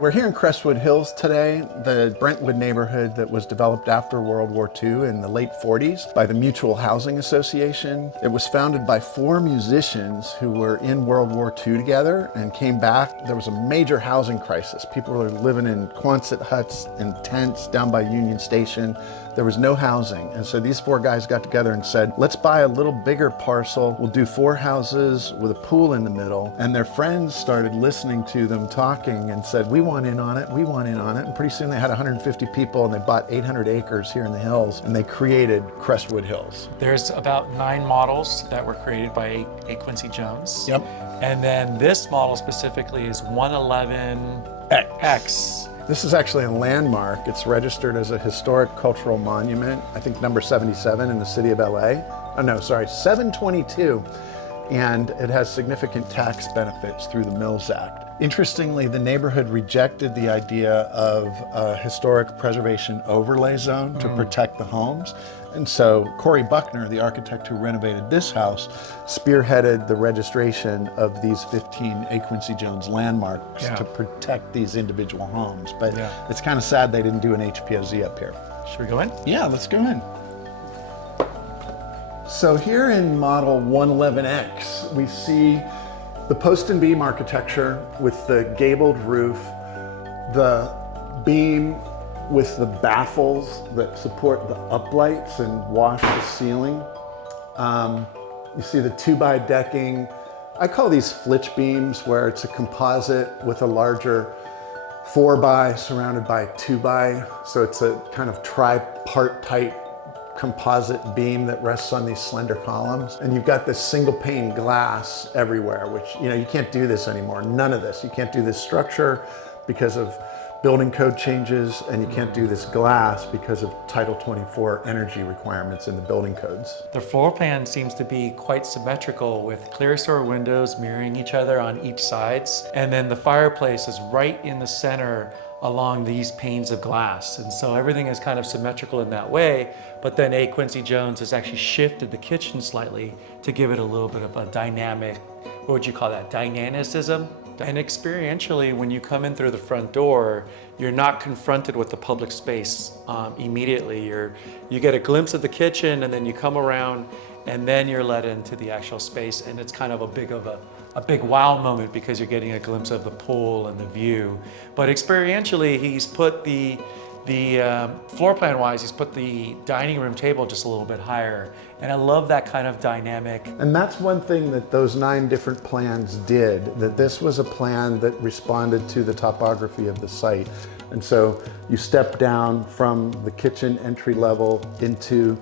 We're here in Crestwood Hills today, the Brentwood neighborhood that was developed after World War II in the late 40s by the Mutual Housing Association. It was founded by 4 musicians who were in World War II together and came back. There was a major housing crisis. People were living in Quonset huts and tents down by Union Station. There was no housing. And so these 4 guys got together and said, let's buy a little bigger parcel. We'll do 4 houses with a pool in the middle. And their friends started listening to them talking and said, we want in on it, we want in on it. And pretty soon they had 150 people and they bought 800 acres here in the hills and they created Crestwood Hills. There's about 9 models that were created by A. Quincy Jones. Yep. And then this model specifically is 111X. This is actually a landmark. It's registered as a historic cultural monument, I think number 77 in the city of LA. Oh no, sorry, 722. And it has significant tax benefits through the Mills Act. Interestingly, the neighborhood rejected the idea of a historic preservation overlay zone to protect the homes. And so Cory Buckner, the architect who renovated this house, spearheaded the registration of these 15 A. Quincy Jones landmarks to protect these individual homes. But it's kind of sad they didn't do an HPOZ up here. Should we go in? Yeah, let's go in. So here in model 111X, we see the post and beam architecture with the gabled roof, the beam with the baffles that support the uplights and wash the ceiling. You see the 2x decking. I call these flitch beams, where it's a composite with a larger 4x surrounded by 2x. So it's a kind of tripartite composite beam that rests on these slender columns. And you've got this single pane glass everywhere, which, you can't do this anymore. None of this. You can't do this structure because of building code changes, and you can't do this glass because of Title 24 energy requirements in the building codes. The floor plan seems to be quite symmetrical with clerestory windows mirroring each other on each sides. And then the fireplace is right in the center along these panes of glass. And so everything is kind of symmetrical in that way, but then A. Quincy Jones has actually shifted the kitchen slightly to give it a little bit of a dynamic, what would you call that, dynamicism? And experientially, when you come in through the front door, you're not confronted with the public space immediately. You get a glimpse of the kitchen, and then you come around, and then you're led into the actual space, and it's kind of a big wow moment because you're getting a glimpse of the pool and the view. But experientially, he's put the floor plan wise, he's put the dining room table just a little bit higher. And I love that kind of dynamic. And that's one thing that those 9 different plans did, that this was a plan that responded to the topography of the site. And so you step down from the kitchen entry level into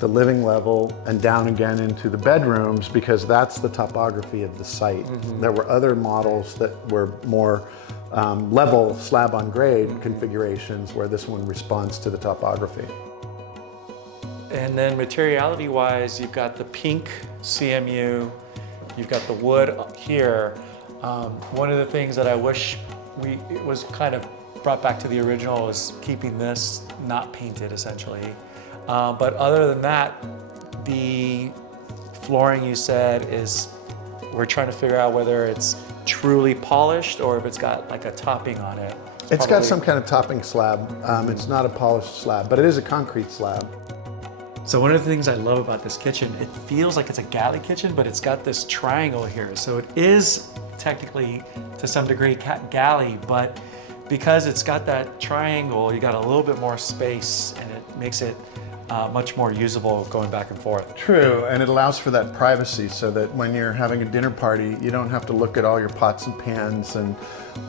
the living level and down again into the bedrooms because that's the topography of the site. There were other models that were more level slab on grade configurations where this one responds to the topography. And then materiality wise, you've got the pink CMU, you've got the wood here. One of the things that I wish it was kind of brought back to the original is keeping this not painted essentially. But other than that, the flooring you said we're trying to figure out whether it's truly polished or if it's got like a topping on it. It's got some kind of topping slab. It's not a polished slab, but it is a concrete slab. So one of the things I love about this kitchen, it feels like it's a galley kitchen, but it's got this triangle here. So it is technically to some degree galley, but because it's got that triangle, you got a little bit more space and it makes it much more usable going back and forth. True, and it allows for that privacy so that when you're having a dinner party, you don't have to look at all your pots and pans and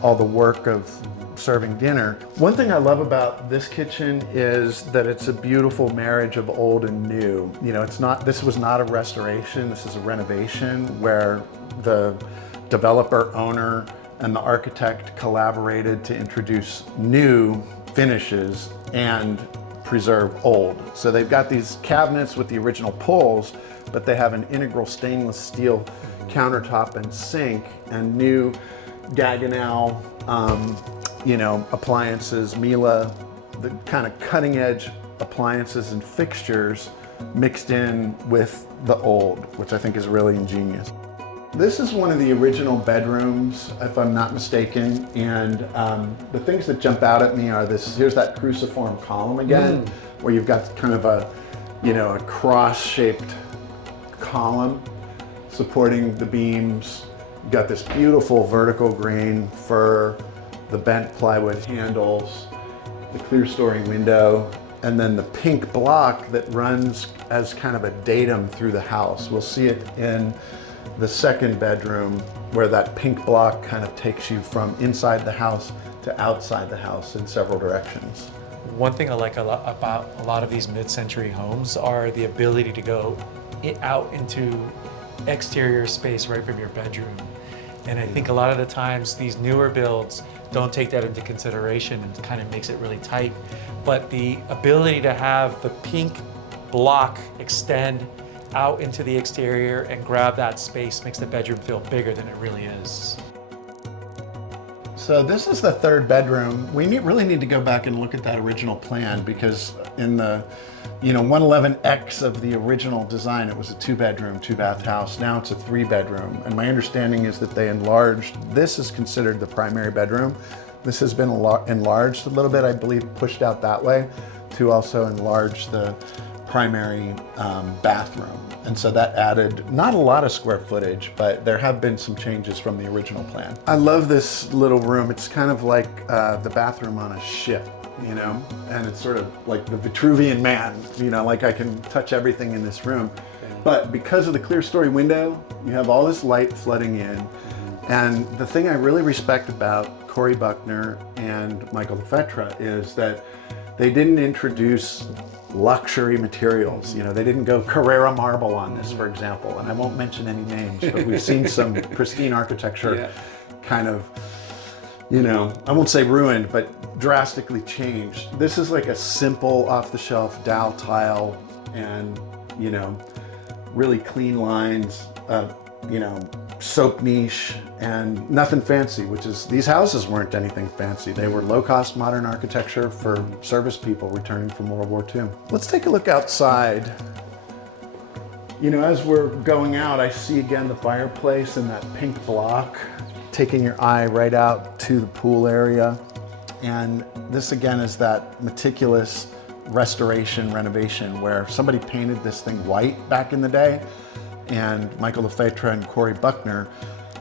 all the work of serving dinner. One thing I love about this kitchen is that it's a beautiful marriage of old and new. This was not a restoration, this is a renovation where the developer, owner, and the architect collaborated to introduce new finishes and preserve old. So they've got these cabinets with the original pulls, but they have an integral stainless steel countertop and sink and new Gaggenau, appliances, Miele, the kind of cutting edge appliances and fixtures mixed in with the old, which I think is really ingenious. This is one of the original bedrooms, if I'm not mistaken, and the things that jump out at me are this, here's that cruciform column again, where you've got kind of a, a cross-shaped column supporting the beams. You've got this beautiful vertical grain fir, the bent plywood handles, the clear story window, and then the pink block that runs as kind of a datum through the house. We'll see it in the second bedroom where that pink block kind of takes you from inside the house to outside the house in several directions. One thing I like about a lot of these mid-century homes are the ability to go out into exterior space right from your bedroom. And I think a lot of the times these newer builds don't take that into consideration and kind of makes it really tight. But the ability to have the pink block extend out into the exterior and grab that space makes the bedroom feel bigger than it really is. So this is the third bedroom. We really need to go back and look at that original plan, because in the 111X of the original design, it was a 2-bedroom, 2-bath house. Now it's a 3-bedroom. And my understanding is that they enlarged, this is considered the primary bedroom. This has been enlarged a little bit, I believe, pushed out that way to also enlarge the primary bathroom. And so that added not a lot of square footage, but there have been some changes from the original plan. I love this little room. It's kind of like the bathroom on a ship, and it's sort of like the Vitruvian Man, like I can touch everything in this room. But because of the clear story window, you have all this light flooding in. And the thing I really respect about Cory Buckner and Michael LaFetra is that they didn't introduce luxury materials. They didn't go Carrara marble on this, for example. And I won't mention any names, but we've seen some pristine architecture kind of, I won't say ruined, but drastically changed. This is like a simple off-the-shelf dowel tile and, really clean lines, soap niche, and nothing fancy, which is, these houses weren't anything fancy. They were low-cost modern architecture for service people returning from World War II. Let's take a look outside. As we're going out, I see again the fireplace and that pink block, taking your eye right out to the pool area. And this again is that meticulous restoration, renovation, where somebody painted this thing white back in the day, and Michael LaFetra and Cory Buckner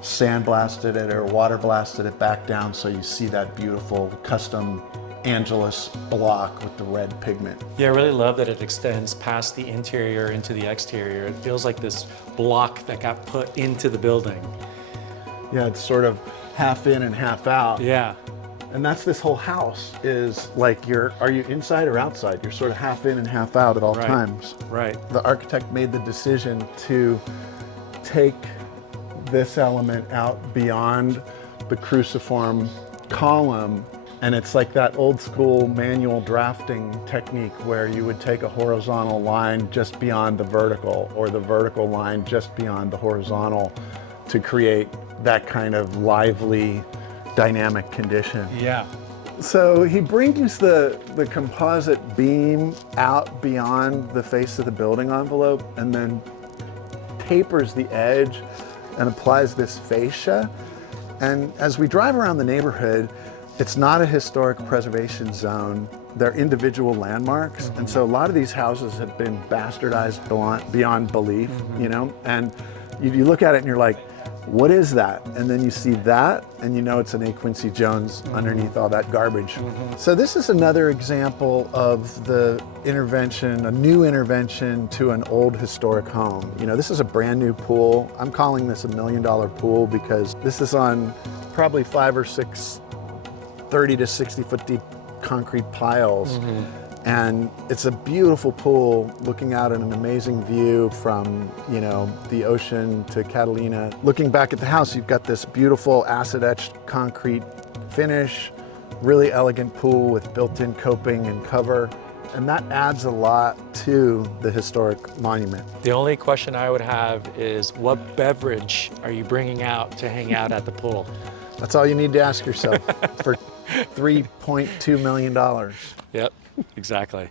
sandblasted it or water blasted it back down, so you see that beautiful custom Angelus block with the red pigment. Yeah, I really love that it extends past the interior into the exterior. It feels like this block that got put into the building. Yeah, it's sort of half in and half out. Yeah. And that's this whole house, is like are you inside or outside? You're sort of half in and half out at all times. Right. The architect made the decision to take this element out beyond the cruciform column, and it's like that old school manual drafting technique where you would take a horizontal line just beyond the vertical, or the vertical line just beyond the horizontal, to create that kind of lively, dynamic condition. Yeah. So he brings the composite beam out beyond the face of the building envelope and then tapers the edge and applies this fascia. And as we drive around the neighborhood, it's not a historic preservation zone. They're individual landmarks. And so a lot of these houses have been bastardized beyond belief, and you look at it and you're like, what is that? And then you see that, and it's an A. Quincy Jones underneath all that garbage. So this is another example of the intervention, a new intervention to an old historic home. This is a brand new pool. I'm calling this $1 million pool because this is on probably 5 or 6 30 to 60 foot deep concrete piles. And it's a beautiful pool looking out at an amazing view from, the ocean to Catalina. Looking back at the house, you've got this beautiful acid etched concrete finish, really elegant pool with built-in coping and cover. And that adds a lot to the historic monument. The only question I would have is, what beverage are you bringing out to hang out at the pool? That's all you need to ask yourself for $3.2 million. Yep, exactly.